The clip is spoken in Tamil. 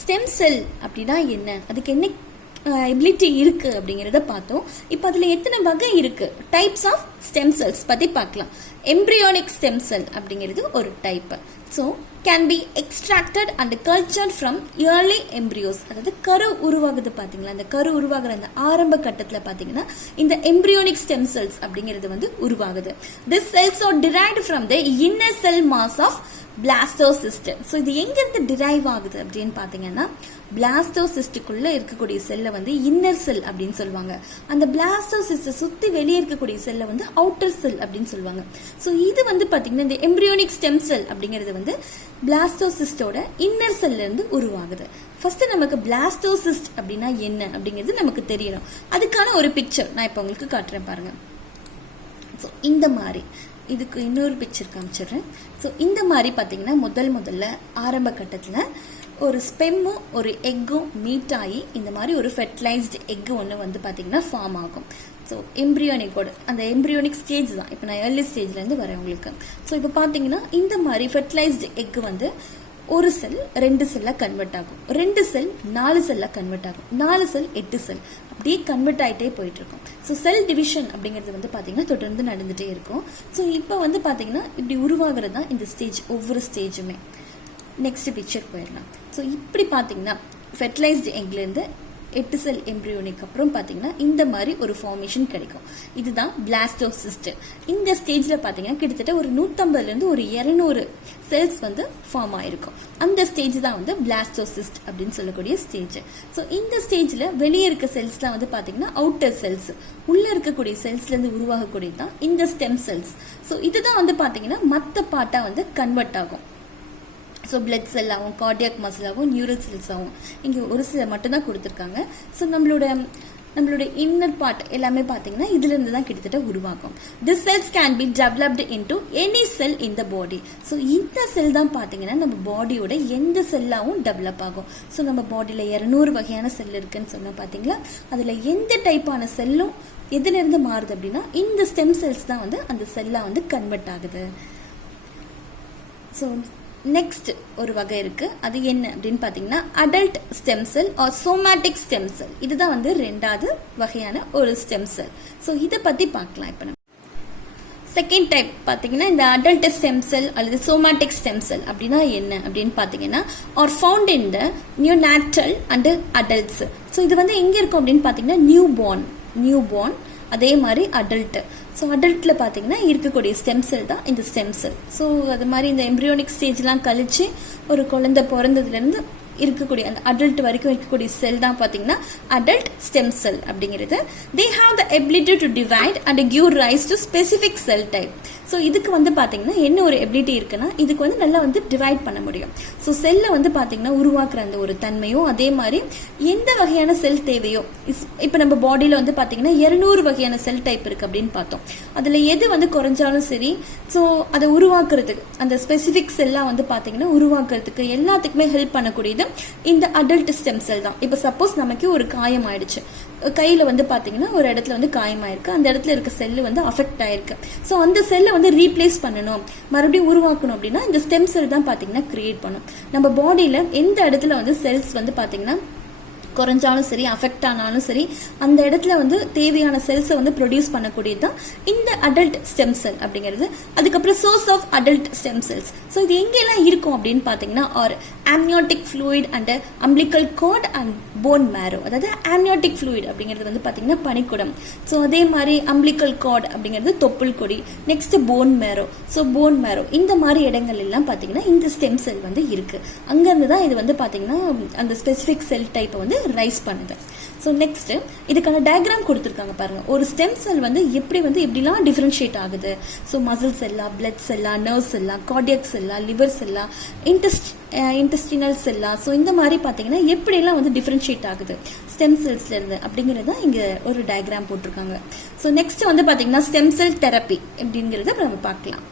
ஸ்டெம் செல் அப்படின்னா என்ன, அதுக்கு என்ன எபிலிட்டி இருக்கு அப்படிங்கிறத பார்த்தோம். இப்போ அதுல எத்தனை வகை இருக்கு, டைப்ஸ் ஆஃப் ஸ்டெம் செல்ஸ் பத்தி பார்க்கலாம். எம்பிரியோனிக் ஸ்டெம் செல் அப்படிங்கிறது ஒரு type. So can be extracted and cultured from early embryos. அதாவது கரு உருவாகுது பார்த்தீங்களா, அந்த கரு உருவாகிற அந்த ஆரம்ப கட்டத்தில் பார்த்தீங்கன்னா இந்த எம்பிரியோனிக் ஸ்டெம் செல்ஸ் அப்படிங்கிறது உருவாகுது. This cells are derived from the inner cell mass of blastocyst. So இது எங்கிருந்து டிரைவ் ஆகுது அப்படின்னு பார்த்தீங்கன்னா பிளாஸ்டோசிஸ்டுக்குள்ள இருக்கக்கூடிய செல்லை இன்னர் செல் அப்படின்னு சொல்லுவாங்க. அந்த பிளாஸ்டோசிஸ்ட சுத்தி வெளியே இருக்கக்கூடிய செல்லை அவுட்டர் செல் அப்படின்னு சொல்லுவாங்க. ஸோ இது பார்த்தீங்கன்னா இந்த எம்பிரியோனிக் ஸ்டெம் செல் அப்படிங்கிறது பிளாஸ்டோசிஸ்டோட இன்னர் செல்ல இருந்து உருவாகுது. ஃபர்ஸ்ட் நமக்கு பிளாஸ்டோசிஸ்ட் அப்படின்னா என்ன அப்படிங்கிறது நமக்கு தெரியணும். அதுக்கான ஒரு பிக்சர் நான் இப்போ உங்களுக்கு காட்டுறேன் பாருங்க. ஸோ இந்த மாதிரி இதுக்கு இன்னொரு பிக்சர் காமிச்சிடுறேன். ஸோ இந்த மாதிரி பார்த்தீங்கன்னா முதல்ல ஆரம்ப கட்டத்தில் ஒரு ஸ்பெம்மும் ஒரு எக்கும் மீட் ஆகி இந்த மாதிரி ஒரு ஃபெர்டிலைஸ்டு எக்கு ஒன்று பார்த்தீங்கன்னா ஃபார்ம் ஆகும். ஸோ எம்பிரியோனிக்கோட அந்த எம்பிரியோனிக் ஸ்டேஜ் தான் இப்போ நான் ஏர்லி ஸ்டேஜ்லேருந்து வரேன் உங்களுக்கு. ஸோ இப்போ பார்த்தீங்கன்னா இந்த மாதிரி ஃபெர்டிலைஸ்டு எக்கு ஒரு செல் 2 செல்லாக கன்வெர்ட் ஆகும், 2 செல் 4 செல்லாக கன்வெர்ட் ஆகும், 4 செல் 8 செல், அப்படியே கன்வெர்ட் ஆகிட்டே போயிட்டு இருக்கும். ஸோ செல் டிவிஷன் அப்படிங்கிறது பார்த்தீங்கன்னா தொடர்ந்து நடந்துகிட்டே இருக்கும். ஸோ இப்போ பார்த்தீங்கன்னா இப்படி உருவாகிறது தான் இந்த ஸ்டேஜ், ஒவ்வொரு ஸ்டேஜுமே. நெக்ஸ்ட் பிக்சர் போயிடலாம். ஸோ இப்படி பார்த்தீங்கன்னா ஃபெர்டிலைஸ்டு எக்லேருந்து 8 செல் எம்பிரியோனிக் அப்புறம் பார்த்தீங்கன்னா இந்த மாதிரி ஒரு ஃபார்மேஷன் கிடைக்கும். இதுதான் பிளாஸ்டோசிஸ்ட். இந்த ஸ்டேஜில் பார்த்தீங்கன்னா கிட்டத்தட்ட ஒரு 150லேருந்து ஒரு 200 செல்ஸ் ஃபார்ம் ஆயிருக்கும். அந்த ஸ்டேஜ் தான் பிளாஸ்டோசிஸ்ட் அப்படின்னு சொல்லக்கூடிய ஸ்டேஜ். ஸோ இந்த ஸ்டேஜில் வெளியே இருக்க செல்ஸ்லாம் பார்த்தீங்கன்னா அவுட்டர் செல்ஸ், உள்ள இருக்கக்கூடிய செல்ஸ்லேருந்து உருவாகக்கூடியது தான் இந்த ஸ்டெம் செல்ஸ். ஸோ இதுதான் பார்த்தீங்கன்னா மற்ற பார்ட்டாக கன்வெர்ட் ஆகும். ஸோ பிளட் செல்லாகவும் கார்டியாக் மசிலாகவும் நியூரல் செல்ஸாகவும் இங்கே ஒரு சில மட்டும்தான் கொடுத்துருக்காங்க. ஸோ நம்மளோட இன்னர் பார்ட் எல்லாமே பார்த்தீங்கன்னா இதுலேருந்து தான் கிட்டத்தட்ட உருவாகும். This cells can be developed into any cell in the body. So இந்த செல் தான் பார்த்தீங்கன்னா நம்ம பாடியோட எந்த செல்லாகவும் டெவலப் ஆகும். ஸோ நம்ம பாடியில் 200 வகையான செல் இருக்குன்னு சொன்னால் பார்த்தீங்களா, அதில் எந்த டைப்பான செல்லும் எதுலேருந்து மாறுது அப்படின்னா இந்த ஸ்டெம் செல்ஸ் தான் அந்த செல்லாக கன்வெர்ட் ஆகுது. ஸோ நெக்ஸ்ட் ஒரு வகை இருக்கு, அது என்ன அப்படின்னு பார்த்தீங்கன்னா adult stem cell are somatic stem cell. இதுதான் 2வது வகையான ஒரு ஸ்டெம் செல். ஸோ இதை பற்றி பார்க்கலாம். இப்போ செகண்ட் டைப் பார்த்தீங்கன்னா இந்த அடல்ட் ஸ்டெம் செல் அல்லது சோமேட்டிக் ஸ்டெம் செல் அப்படின்னா என்ன அப்படின்னு பார்த்தீங்கன்னா are found in the neonatal and adults. So இது எங்கே இருக்கும் அப்படின்னு பார்த்தீங்கன்னா நியூ பார்ன் அதே மாதிரி அடல்ட். ஸோ அடல்ட்டில் பார்த்தீங்கன்னா இருக்கக்கூடிய ஸ்டெம் செல் தான் இந்த ஸ்டெம் செல். ஸோ அது மாதிரி இந்த எம்பிரியோனிக் ஸ்டேஜ்லாம் கழிச்சு ஒரு குழந்தை பிறந்ததுலேருந்து இருக்கக்கூடிய அந்த அடல்ட் வரைக்கும் இருக்கக்கூடிய செல் தான் பார்த்தீங்கன்னா அடல்ட் ஸ்டெம் செல் அப்படிங்கிறது. They have the ability to divide and give rice to specific sell type. So இதுக்கு பார்த்தீங்கன்னா என்ன ஒரு எபிலிட்டி இருக்குன்னா இதுக்கு நல்லா டிவைட் பண்ண முடியும். ஸோ செல்லை பார்த்தீங்கன்னா உருவாக்குற அந்த ஒரு தன்மையும் அதே மாதிரி எந்த வகையான செல் தேவையோ, இப்போ நம்ம பாடியில் பார்த்தீங்கன்னா 200 வகையான செல் டைப் இருக்கு அப்படின்னு பார்த்தோம். அதில் எது குறைஞ்சாலும் சரி, ஸோ அதை உருவாக்குறதுக்கு அந்த ஸ்பெசிஃபிக் செல்லாக பார்த்தீங்கன்னா உருவாக்குறதுக்கு எல்லாத்துக்குமே ஹெல்ப் பண்ணக்கூடியது இந்த அடல்ட் ஸ்டெம் செல் தான். இப்போ சப்போஸ் நமக்கு ஒரு காயம் ஆயிடுச்சு, கையில் பார்த்தீங்கன்னா ஒரு இடத்துல காயமாயிருக்கு, அந்த இடத்துல இருக்க செல்லு அஃபெக்ட் ஆயிருக்கு. ஸோ அந்த செல்லை ரீப்ளேஸ் பண்ணணும், மறுபடியும் உருவாக்கணும் அப்படின்னா இந்த ஸ்டெம் செல் தான் பார்த்தீங்கன்னா கிரியேட் பண்ணும். நம்ம பாடியில் எந்த இடத்துல செல்ஸ் பார்த்தீங்கன்னா குறைஞ்சாலும் சரி, அஃபெக்ட் ஆனாலும் சரி, அந்த இடத்துல தேவையான செல்ஸை ப்ரொடியூஸ் பண்ணக்கூடியது தான் இந்த அடல்ட் ஸ்டெம் செல் அப்படிங்கிறது. அதுக்கப்புறம் source of adult stem cells. So இது எங்கெல்லாம் இருக்கும் அப்படின்னு பார்த்தீங்கன்னா are amniotic fluid and umbilical cord and bone marrow. அதாவது amniotic fluid அப்படிங்கிறது பார்த்தீங்கன்னா பனிக்குடம். ஸோ அதே மாதிரி umbilical cord அப்படிங்கிறது தொப்புள் கொடி. Next phone மேரோ. ஸோ போன் மேரோ இந்த மாதிரி இடங்கள் எல்லாம் பார்த்தீங்கன்னா இந்த ஸ்டெம் செல் இருக்கு. அங்கேருந்து தான் இது பார்த்தீங்கன்னா அந்த ஸ்பெசிஃபிக் செல் டைப்பை ரைஸ் பண்ணுது. ஸோ நெக்ஸ்ட் இதுக்கான டயக்ராம் கொடுத்துருக்காங்க பாருங்க. ஒரு ஸ்டெம் செல் எப்படிலாம் டிஃபரன்ஷியேட் ஆகுது. ஸோ மசில் செல்லா, பிளட் செல்லா, நர்வ் செல்லா, கார்டியாக் செல்லா, லிவர் செல்லா, இன்டெஸ்டினல் செல்லா. ஸோ இந்த மாதிரி பார்த்தீங்கன்னா எப்படிலாம் டிஃபரன்ஷியேட் ஆகுது ஸ்டெம் செல்ஸ்ல இருந்து அப்படிங்கிறத இங்கே ஒரு டயக்ராம் போட்டிருக்காங்க. ஸோ நெக்ஸ்ட் பார்த்தீங்கன்னா ஸ்டெம் செல் தெரப்பி அப்படிங்கிறத நம்ம பார்க்கலாம்.